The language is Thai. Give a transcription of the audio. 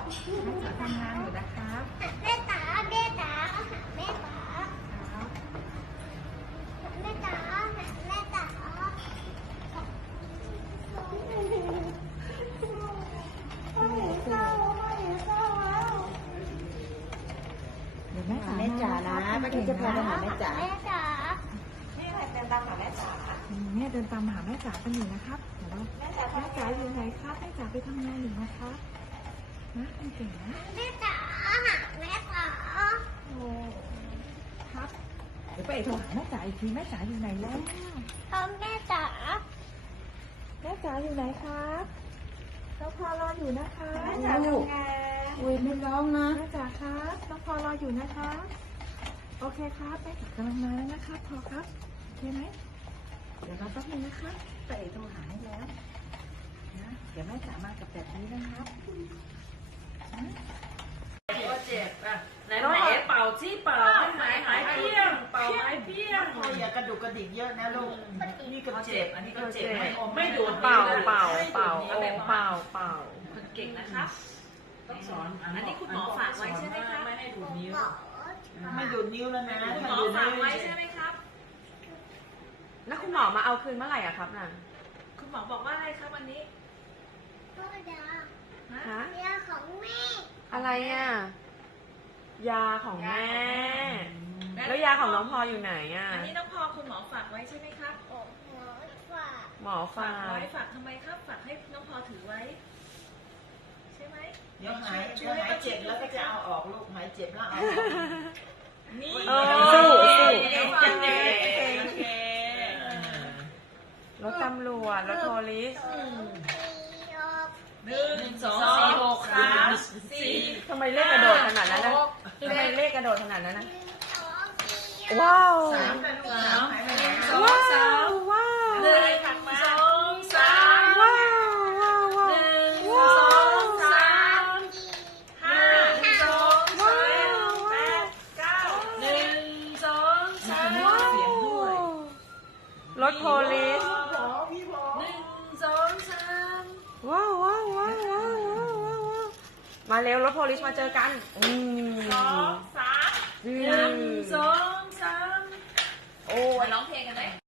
แม่จ๋าทำงานอยู่นะครับแม่จ๋าแม่จ๋าแม่จ๋าครับแม่จ๋าแม่จ๋าเดี๋ยวแม่จ๋าแม่จ๋านะป้าทิพย์จะพาไปหาแม่จ๋าแม่จ๋านี่อะไรเดินตามหาแม่จ๋าแม่เดินตามหาแม่จ๋ากันอยู่นะครับเดี๋ยวเราแม่จ๋าอยู่ไหนครับแม่จ๋าไปทำงานอยู่นะครับนะคุณเก่งนะแม่จ๋าแม่จ๋าโอ้ครับเดี๋ยวไปโทรหาแม่จ๋าอีกทีแม่จ๋าอยู่ไหนแล้วแม่จ๋าแม่จ๋าอยู่ไหนครับน้องพอรออยู่นะคะแม่จ๋าทำงาน อุ้ยไม่ร้องนะแม่จ๋าครับน้องพอรออยู่นะคะโอเคครับแม่จ๋ากำลังมาแล้วนะครับพอครับโอเคไหมเดี๋ยวเราแป๊บนึงนะคะไปโทรหาให้แล้วนะเดี๋ยวแม่จ๋ามากับแบบนี้นะครับก็เจ็บอ่ะไหนน้องเอ๋เป่าจี้เป่าให้หายเพี้ยงเป่าหายเพี้ยงอย่ากระดุกกระดิกเยอะนะลูกนี่ก็ก็เจ็เจ็บบอันนี้ก็เจ็บไม่อมไม่ดูดเป่าเป่าเป่าเป่าเป่าเป่าเป่าคนเก่งนะครับต้องสอนอันนี้คุณหมอฝากไว้ใช่ไหมคะไม่ให้ดูดนิ้วไม่ดูดนิ้วแล้วนะคุณหมถ้าอดูดฝากนิ้วไว้ใช่ไหมครับแล้วคุณหมอมาเอาคืนเมื่อไหร่อะครับน่ะคุณหมอบอกว่าอะไรครับวันนี้พ่อจ๋าฮะเมียของแม่อะไรอะยาของแม่ แล้วยาของน้องพออยู่ไหนอะอันนี้น้องพอคุณหมอฝากไว้ใช่ไหมครับโอ้โหฝากหมอฝาฝากกไว้ฝากทำไมครับฝากให้น้องพอถือไว้ ใช่ไหมเดี๋ยวหายเจ็บแล้วก็จะเอาออกลูกหายเจ็บแล้วเอานี่เออสู้โอเคโอเครถตำรวจรถโพลิส 1 2 4 6 3 4 ทำไมเลขกระโดดขนาดนั้นนะทำไมเลขกระโดดขนาดนั้นนะว้าวสามนะลูกสามหายไปไหนว้าวว้าวหนึ่งถัดมา2 3 ว้าวว้าวว้าว 1 2 3 5 1 2 3 8 9 1 2 3 รถโพลิส 1 2 3 ว้าวว้าวว้าวว้าวว้าวว้าวมาเร็วรถโพลิสมาเจอกัน 2 3 1 2 3 โอ้ไปร้องเพลงกันไหม